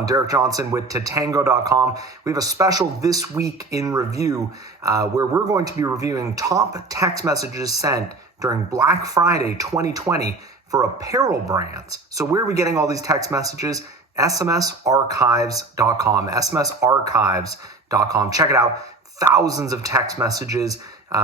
everyone. Derek Johnson with Tatango.com. We have a special This Week in Review where we're going to be reviewing top text messages sent during Black Friday 2020 for apparel brands. So where are we getting all these text messages? SMSarchives.com. SMSarchives.com. Check it out. Thousands of text messages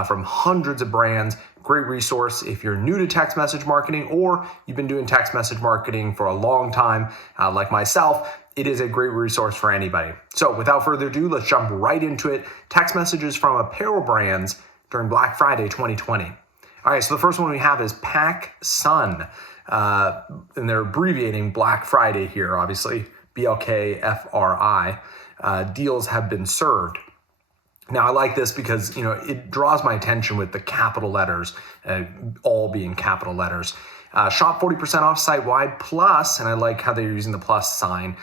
from hundreds of brands. Great resource if you're new to text message marketing or you've been doing text message marketing for a long time, like myself. It is a great resource for anybody. So without further ado, let's jump right into it. Text messages from apparel brands during Black Friday 2020. All right, so the first one we have is PacSun, and they're abbreviating Black Friday here, obviously, BLKFRI. Deals have been served. Now, I like this because, it draws my attention with the capital letters, all being capital letters. Shop 40% off site-wide plus, and I like how they're using the plus sign,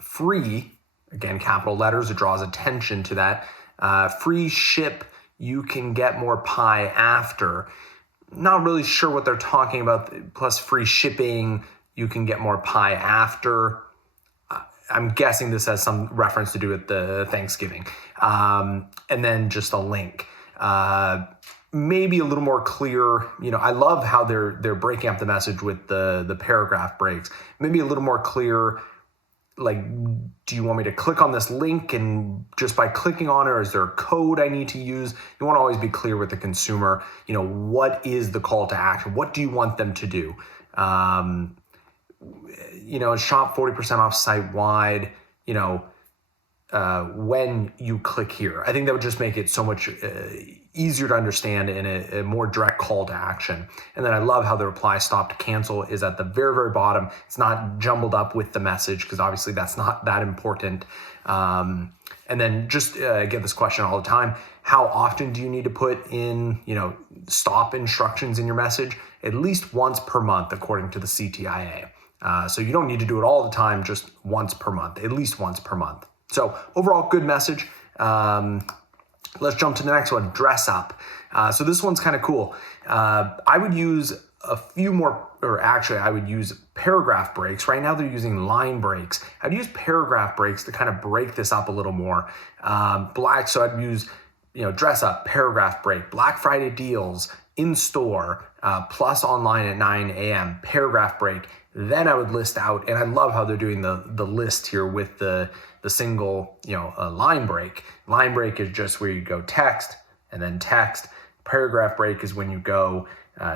free, again, capital letters, it draws attention to that. Free ship, you can get more pie after. Not really sure what they're talking about, plus free shipping, you can get more pie after. I'm guessing this has some reference to do with the Thanksgiving. And then just a link. Maybe a little more clear. I love how they're breaking up the message with the paragraph breaks. Maybe a little more clear. Like, do you want me to click on this link and just by clicking on it, or is there a code I need to use? You want to always be clear with the consumer. What is the call to action? What do you want them to do? Shop 40% off site-wide, when you click here. I think that would just make it so much easier to understand and a more direct call to action. And then I love how the reply stop to cancel is at the very, very bottom. It's not jumbled up with the message because obviously that's not that important. And then just get this question all the time. How often do you need to put in, stop instructions in your message? At least once per month, according to the CTIA. So you don't need to do it all the time, just once per month, at least once per month. So overall, good message. Let's jump to the next one, dress up. So this one's kind of cool. I would use a few more, or actually I would use paragraph breaks. Right now they're using line breaks. I'd use paragraph breaks to kind of break this up a little more. So I'd use, dress up, paragraph break, Black Friday deals, in store, plus online at 9 a.m., paragraph break. Then I would list out, and I love how they're doing the list here with the single, line break. Line break is just where you go text and then text. Paragraph break is when you go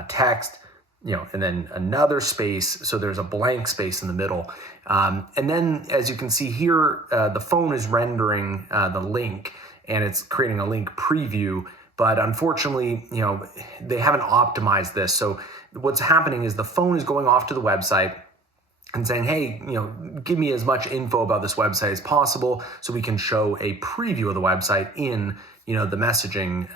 text, and then another space. So there's a blank space in the middle. And then as you can see here, the phone is rendering the link and it's creating a link preview. But unfortunately, they haven't optimized this. So what's happening is the phone is going off to the website and saying, hey, give me as much info about this website as possible so we can show a preview of the website in, the messaging,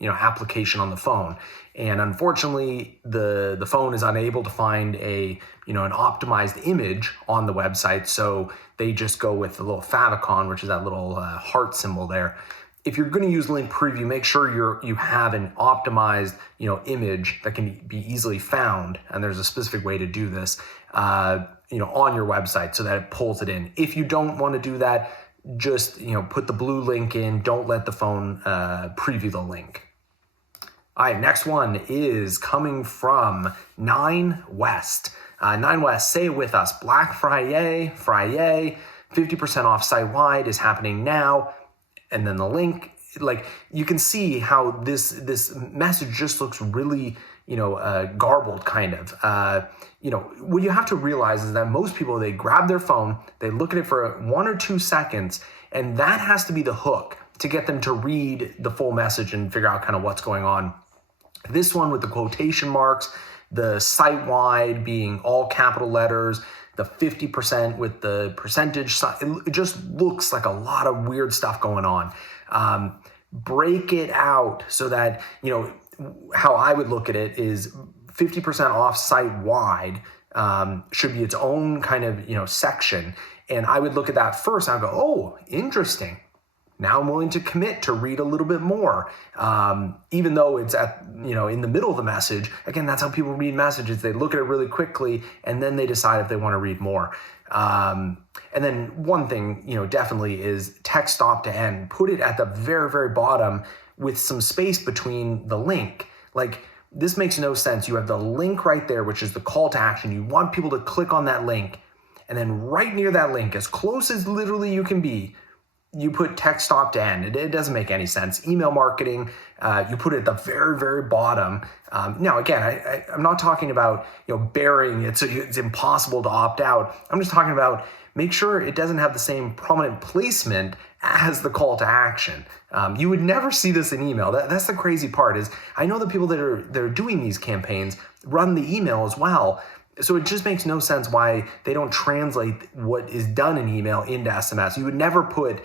application on the phone. And unfortunately, the phone is unable to find an optimized image on the website. So they just go with the little favicon, which is that little heart symbol there. If you're going to use link preview, make sure you have an optimized, image that can be easily found. And there's a specific way to do this, on your website so that it pulls it in. If you don't want to do that, just, put the blue link in. Don't let the phone preview the link. All right, next one is coming from 9 West. 9 West, say it with us. Black Friday, 50% off site-wide is happening now. And then the link, you can see how this message just looks really, garbled kind of. What you have to realize is that most people, they grab their phone, they look at it for 1 or 2 seconds, and that has to be the hook to get them to read the full message and figure out kind of what's going on. This one with the quotation marks, the site-wide being all capital letters, the 50% with the percentage, it just looks like a lot of weird stuff going on. Break it out so that, how I would look at it is 50% off site-wide should be its own kind of, section. And I would look at that first and I'd go, oh, interesting. Now I'm willing to commit to read a little bit more, even though it's in the middle of the message. Again, that's how people read messages. They look at it really quickly, and then they decide if they want to read more. And then one thing, definitely is text stop to end. Put it at the very, very bottom with some space between the link. Like, this makes no sense. You have the link right there, which is the call to action. You want people to click on that link, and then right near that link, as close as literally you can be, you put text stop to end. It doesn't make any sense. Email marketing, you put it at the very, very bottom. Now, again, I'm not talking about burying it so it's impossible to opt out. I'm just talking about make sure it doesn't have the same prominent placement as the call to action. You would never see this in email. That's the crazy part. Is I know the people that are doing these campaigns run the email as well. So it just makes no sense why they don't translate what is done in email into SMS. You would never put,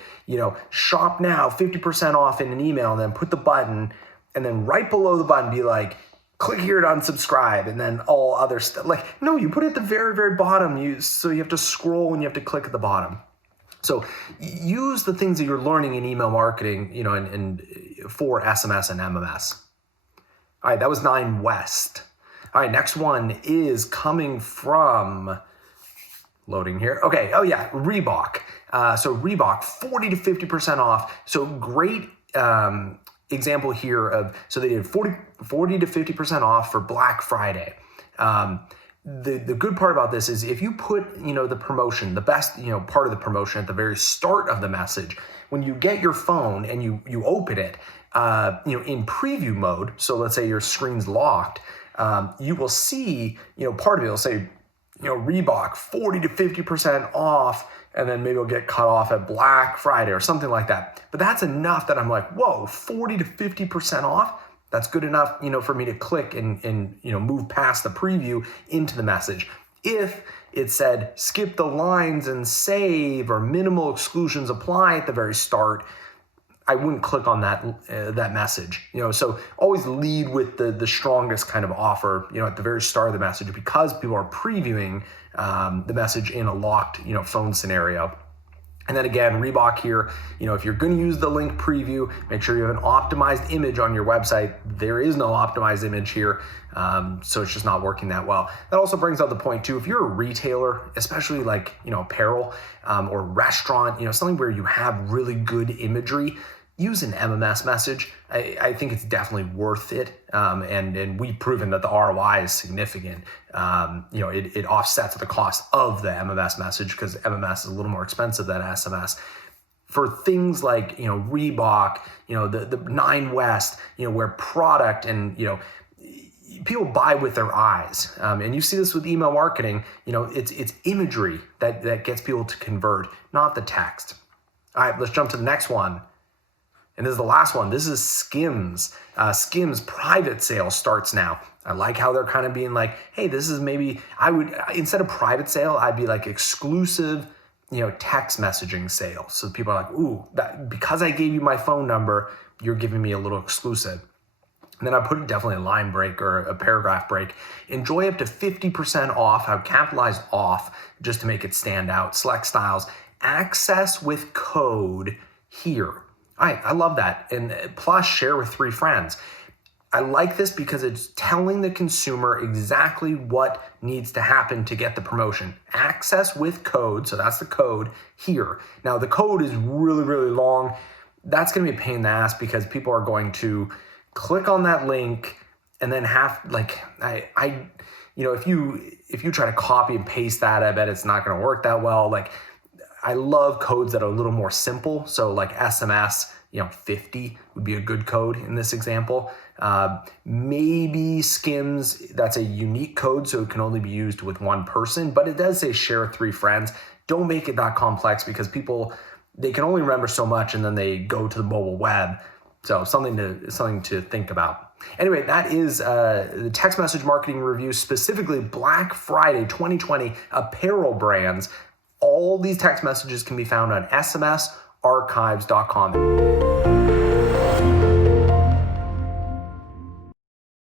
shop now, 50% off in an email, and then put the button, and then right below the button be like, click here to unsubscribe, and then all other stuff. Like, no, you put it at the very, very bottom. So you have to scroll and you have to click at the bottom. So use the things that you're learning in email marketing, and for SMS and MMS. All right, that was 9 West. All right, next one is coming from, loading here. Okay, oh yeah, Reebok. So Reebok, 40 to 50% off. So great example here of, so they did 40 to 50% off for Black Friday. The good part about this is if you put, the promotion, the best, part of the promotion at the very start of the message, when you get your phone and you open it, in preview mode, so let's say your screen's locked, you will see, part of it will say, Reebok 40 to 50% off, and then maybe it'll get cut off at Black Friday or something like that. But that's enough that I'm like, whoa, 40 to 50% off? That's good enough, for me to click and move past the preview into the message. If it said skip the lines and save or minimal exclusions apply at the very start, I wouldn't click on that message. So always lead with the strongest kind of offer, at the very start of the message, because people are previewing the message in a locked, phone scenario. And then again, Reebok here, if you're going to use the link preview, make sure you have an optimized image on your website. There is no optimized image here, so it's just not working that well. That also brings up the point too, if you're a retailer, especially like, apparel or restaurant, something where you have really good imagery, use an MMS message. I think it's definitely worth it. And we've proven that the ROI is significant. It offsets the cost of the MMS message because MMS is a little more expensive than SMS. For things like, Reebok, the 9 West, where product and, people buy with their eyes. And you see this with email marketing, it's imagery that gets people to convert, not the text. All right, let's jump to the next one. And this is the last one. This is Skims. Skims private sale starts now. I like how they're kind of being like, hey, this is maybe, instead of private sale, I'd be like exclusive, text messaging sale. So people are like, ooh, because I gave you my phone number, you're giving me a little exclusive. And then I put definitely a line break or a paragraph break. Enjoy up to 50% off. I would capitalize off just to make it stand out. Select styles. Access with code here. All right, I love that. And plus share with 3 friends. I like this because it's telling the consumer exactly what needs to happen to get the promotion. Access with code, so that's the code here. Now the code is really, really long. That's gonna be a pain in the ass because people are going to click on that link and then if you try to copy and paste that, I bet it's not gonna work that well. Like, I love codes that are a little more simple. So like SMS, 50 would be a good code in this example. Maybe Skims, that's a unique code, so it can only be used with one person, but it does say share with 3 friends. Don't make it that complex because people, they can only remember so much and then they go to the mobile web. So something to think about. Anyway, that is the text message marketing review, specifically Black Friday 2020 apparel brands. All these text messages can be found on smsarchives.com.